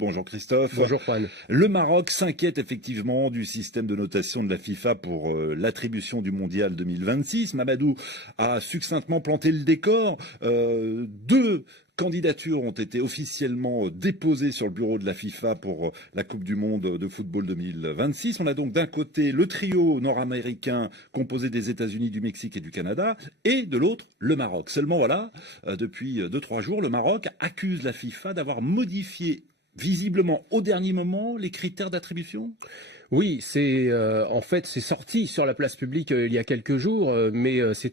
Bonjour Christophe. Bonjour Juan. Le Maroc s'inquiète effectivement du système de notation de la FIFA pour l'attribution du Mondial 2026. Mamadou a succinctement planté le décor. Deux candidatures ont été officiellement déposées sur le bureau de la FIFA pour la Coupe du Monde de football 2026. On a donc d'un côté le trio nord-américain composé des États-Unis, du Mexique et du Canada, et de l'autre le Maroc. Seulement voilà, depuis 2-3 jours, le Maroc accuse la FIFA d'avoir modifié visiblement au dernier moment les critères d'attribution. Oui, c'est en fait c'est sorti sur la place publique il y a quelques jours, mais ça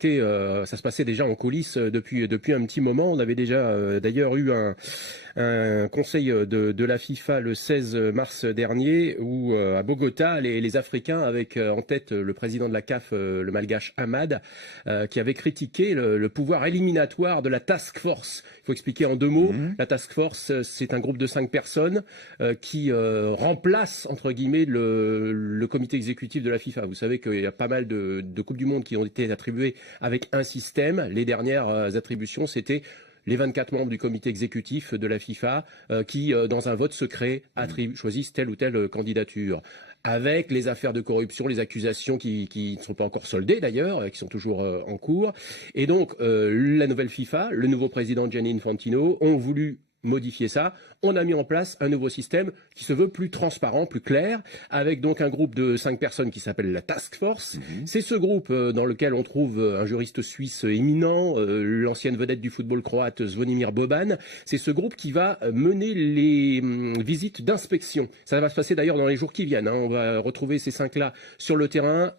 se passait déjà en coulisses depuis un petit moment. On avait déjà d'ailleurs eu un conseil de la FIFA le 16 mars dernier où à Bogota les Africains avec en tête le président de la CAF, le malgache Ahmad, qui avait critiqué le pouvoir éliminatoire de la task force. Il faut expliquer en deux mots. La task force, c'est un groupe de 5 personnes qui remplace entre guillemets le comité exécutif de la FIFA. Vous savez qu'il y a pas mal de Coupes du Monde qui ont été attribuées avec un système. Les dernières attributions, c'était les 24 membres du comité exécutif de la FIFA qui, dans un vote secret, choisissent telle ou telle candidature. Avec les affaires de corruption, les accusations qui ne sont pas encore soldées d'ailleurs, qui sont toujours en cours. Et donc, la nouvelle FIFA, le nouveau président Gianni Infantino, ont voulu modifier ça. On a mis en place un nouveau système qui se veut plus transparent, plus clair, avec donc un groupe de 5 personnes qui s'appelle la Task Force. C'est ce groupe dans lequel on trouve un juriste suisse éminent, l'ancienne vedette du football croate Zvonimir Boban. C'est ce groupe qui va mener les visites d'inspection. Ça va se passer d'ailleurs dans les jours qui viennent. On va retrouver ces 5-là sur le terrain,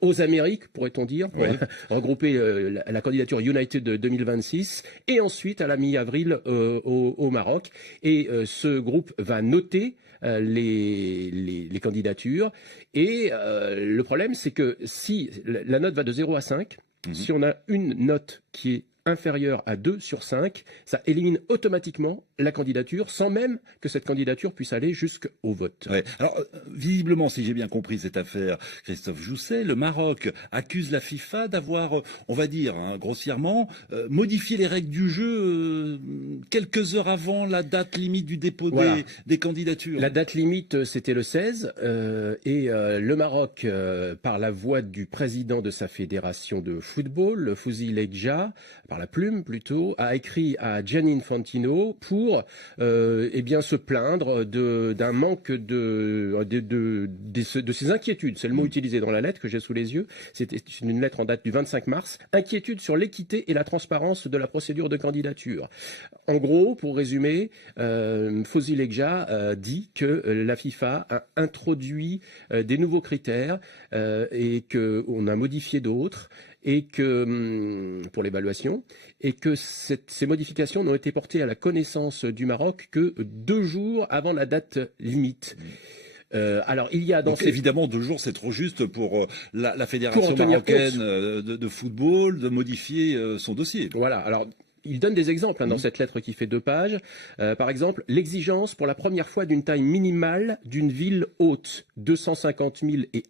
aux Amériques, pourrait-on dire, pour regrouper la candidature United 2026, et ensuite à la mi-avril au Maroc. Et ce groupe va noter les candidatures. Et le problème, c'est que si la note va de 0 à 5, si on a une note qui est inférieure à 2 sur 5, ça élimine automatiquement la candidature sans même que cette candidature puisse aller jusqu'au vote. Ouais. Alors, visiblement, si j'ai bien compris cette affaire, Christophe Jousset, le Maroc accuse la FIFA d'avoir, on va dire, grossièrement, modifié les règles du jeu quelques heures avant la date limite du dépôt des candidatures. La date limite, c'était le 16, et le Maroc, par la voix du président de sa fédération de football, Fouzi Legja, par la plume plutôt, a écrit à Gianni Infantino pour se plaindre d'un manque de ses inquiétudes. C'est le mot utilisé dans la lettre que j'ai sous les yeux. C'était une lettre en date du 25 mars. Inquiétude sur l'équité et la transparence de la procédure de candidature. En gros, pour résumer, Fouzi Legja dit que la FIFA a introduit des nouveaux critères et qu'on a modifié d'autres, et que pour l'évaluation, et que ces modifications n'ont été portées à la connaissance du Maroc que 2 jours avant la date limite. Alors il y a donc évidemment 2 jours c'est trop juste pour la fédération marocaine de football de modifier son dossier. Voilà. Alors il donne des exemples dans cette lettre qui fait 2 pages. Par exemple, l'exigence pour la première fois d'une taille minimale d'une ville haute, 250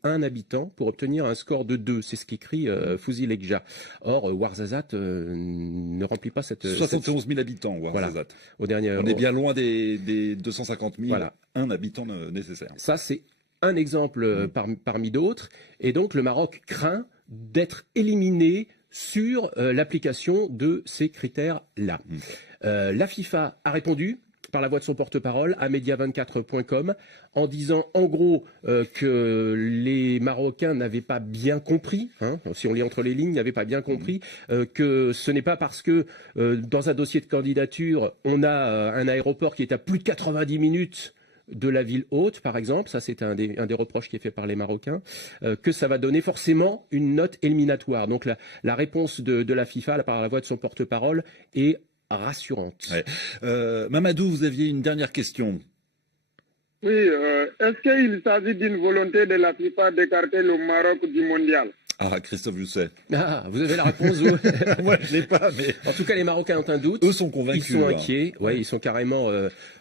001 habitants, pour obtenir un score de 2. C'est ce qu'écrit Fouzi Legja. Or, Ouarzazate ne remplit pas cette... 71 000 habitants, Ouarzazate. Voilà. On est bien loin des 250 000 habitants nécessaires. Ça, c'est un exemple parmi d'autres. Et donc, le Maroc craint d'être éliminé sur l'application de ces critères-là. La FIFA a répondu par la voix de son porte-parole à media24.com en disant en gros que les Marocains n'avaient pas bien compris, si on lit entre les lignes, n'avaient pas bien compris que ce n'est pas parce que dans un dossier de candidature, on a un aéroport qui est à plus de 90 minutes de la ville haute, par exemple, ça c'est un des reproches qui est fait par les Marocains, que ça va donner forcément une note éliminatoire. Donc la réponse de la FIFA, par la voix de son porte-parole, est rassurante. Mamadou, vous aviez une dernière question. Oui, est-ce qu'il s'agit d'une volonté de la FIFA d'écarter le Maroc du mondial? Ah, Christophe Jousset. Ah, vous avez la réponse, vous? Moi, je l'ai pas, mais... En tout cas, les Marocains ont un doute. Eux sont convaincus. Ils sont inquiets. Ouais, ils sont carrément...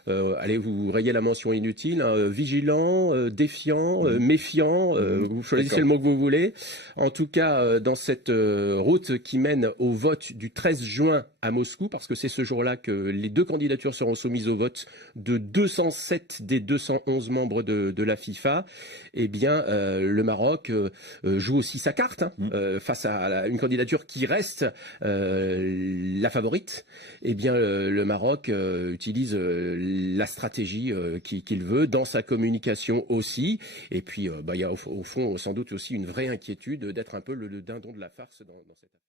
allez, vous rayez la mention inutile. Vigilants, défiants, méfiants. Vous choisissez le mot que vous voulez. En tout cas, dans cette route qui mène au vote du 13 juin à Moscou, parce que c'est ce jour-là que les deux candidatures seront soumises au vote de 207 des 211 membres de la FIFA. Eh bien, le Maroc joue aussi sa carte face à une candidature qui reste la favorite. Eh bien, le Maroc utilise la stratégie qu'il veut dans sa communication aussi. Et puis, il y a au fond sans doute aussi une vraie inquiétude d'être un peu le dindon de la farce dans cette affaire.